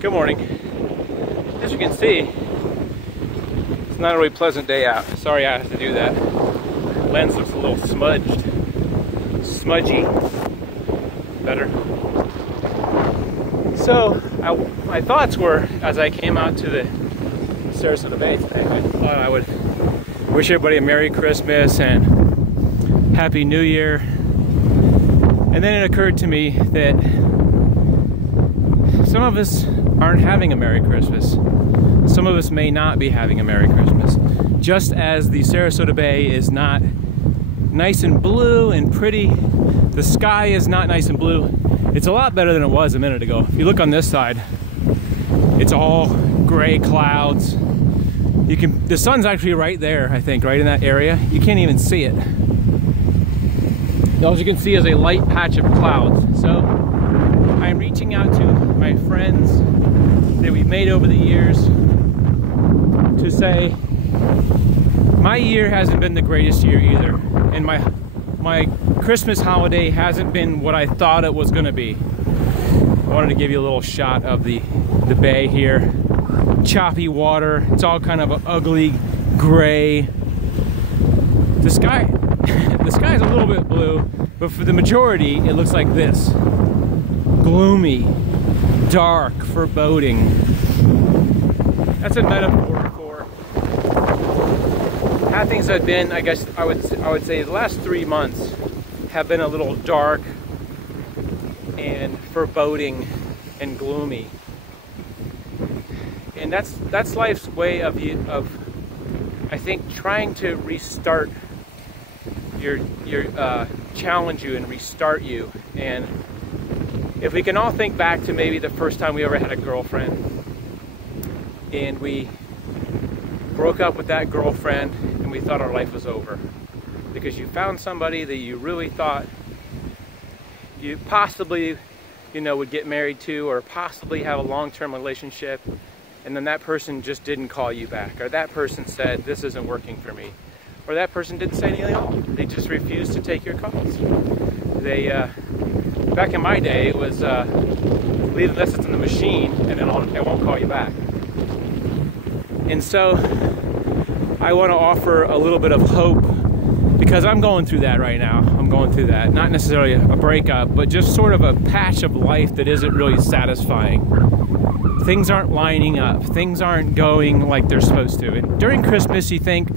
Good morning. As you can see, it's not a really pleasant day out. Sorry I have to do that. Lens looks a little smudged. Smudgy. Better. So, my thoughts were, as I came out to the Sarasota Bay today, I thought I would wish everybody a Merry Christmas and Happy New Year. And then it occurred to me that some of us aren't having a Merry Christmas. Some of us may not be having a Merry Christmas. Just as the Sarasota Bay is not nice and blue and pretty, the sky is not nice and blue. It's a lot better than it was a minute ago. If you look on this side, it's all gray clouds. The sun's actually right there, I think, right in that area. You can't even see it. All you can see is a light patch of clouds. So I'm reaching out to my friends that we've made over the years to say, my year hasn't been the greatest year either. And my Christmas holiday hasn't been what I thought it was gonna be. I wanted to give you a little shot of the bay here. Choppy water, it's all kind of ugly gray. The sky is a little bit blue, but for the majority, it looks like this. Gloomy, dark, foreboding. That's a metaphor for how things have been. I guess I would say the last 3 months have been a little dark and foreboding and gloomy. And that's life's way of I think trying to restart challenge you and restart you. And if we can all think back to maybe the first time we ever had a girlfriend and we broke up with that girlfriend and we thought our life was over because you found somebody that you really thought you possibly, would get married to or possibly have a long-term relationship, and then that person just didn't call you back, or that person said, this isn't working for me, or that person didn't say anything at all. They just refused to take your calls. Back in my day, it was leave a message in the machine and it won't call you back. And so I want to offer a little bit of hope because I'm going through that right now. I'm going through that. Not necessarily a breakup, but just sort of a patch of life that isn't really satisfying. Things aren't lining up. Things aren't going like they're supposed to. And during Christmas, you think,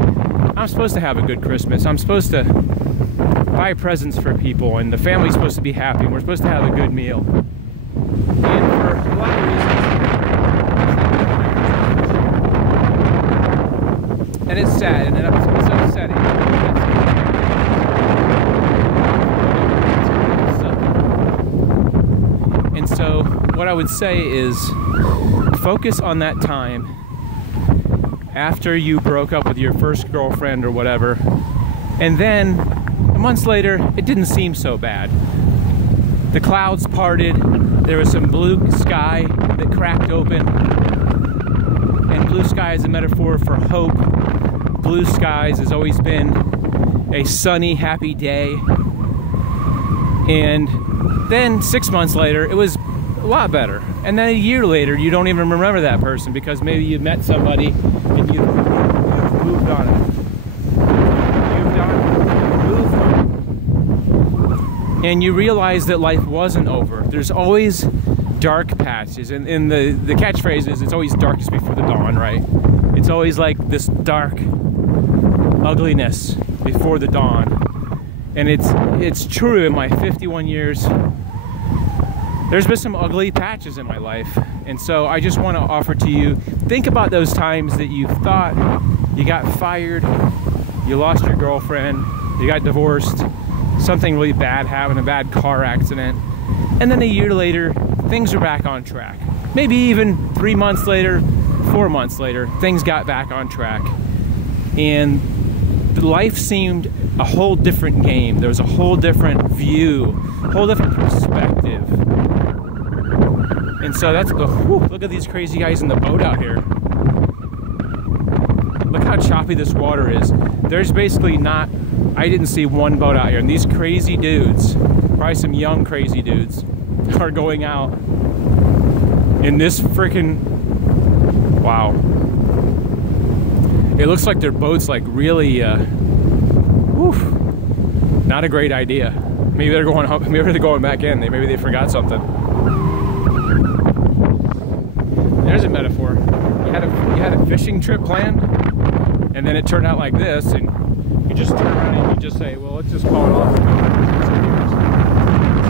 I'm supposed to have a good Christmas. I'm supposed to buy presents for people, and the family's supposed to be happy, and we're supposed to have a good meal. And for a lot of reasons, and it's sad, and it's so upsetting. And so what I would say is focus on that time after you broke up with your first girlfriend or whatever, and then months later, it didn't seem so bad. The clouds parted, there was some blue sky that cracked open, and blue sky is a metaphor for hope. Blue skies has always been a sunny, happy day. And then 6 months later, it was a lot better. And then a year later, you don't even remember that person because maybe you met somebody and you've moved on. And you realize that life wasn't over. There's always dark patches. And the catchphrase is, it's always darkest before the dawn, right? It's always like this dark ugliness before the dawn. And it's true in my 51 years. There's been some ugly patches in my life. And so I just want to offer to you, think about those times that you thought you got fired, you lost your girlfriend, you got divorced, something really bad happened, a bad car accident, and then a year later, things are back on track. Maybe even 3 months later, 4 months later, things got back on track. And life seemed a whole different game. There was a whole different view, a whole different perspective. And so that's, look at these crazy guys in the boat out here. Look how choppy this water is. There's basically not, I didn't see one boat out here. And these crazy dudes, probably some young crazy dudes, are going out in this freaking, wow. It looks like their boat's like really, not a great idea. Maybe they're going home, maybe they're going back in. Maybe they forgot something. There's a metaphor. You had a fishing trip planned, and then it turned out like this, and you just turn around and you just say, well, let's just call it off. So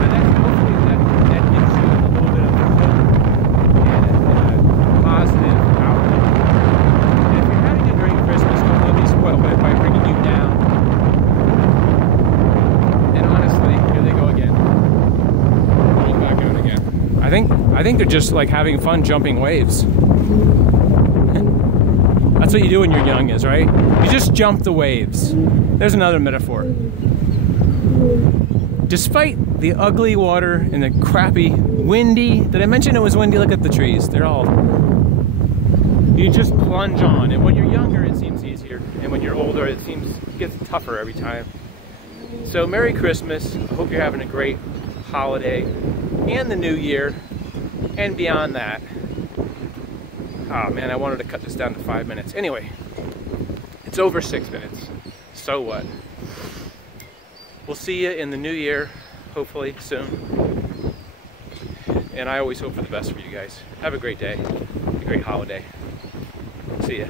that hopefully that gives you a little bit of hope and a positive outlook. And if you're having a great Christmas, don't let me spoil it by bringing you down. And honestly, here they go again. Going back out again. I think they're just like having fun jumping waves. That's what you do when you're young, is right? You just jump the waves. There's another metaphor. Despite the ugly water and the crappy, windy, did I mention it was windy? Look at the trees. They're all, you just plunge on. And when you're younger, it seems easier. And when you're older, it gets tougher every time. So Merry Christmas. I hope you're having a great holiday and the new year and beyond that. Oh man, I wanted to cut this down to 5 minutes. Anyway, it's over 6 minutes. So what? We'll see you in the new year, hopefully soon. And I always hope for the best for you guys. Have a great day, a great holiday. See ya.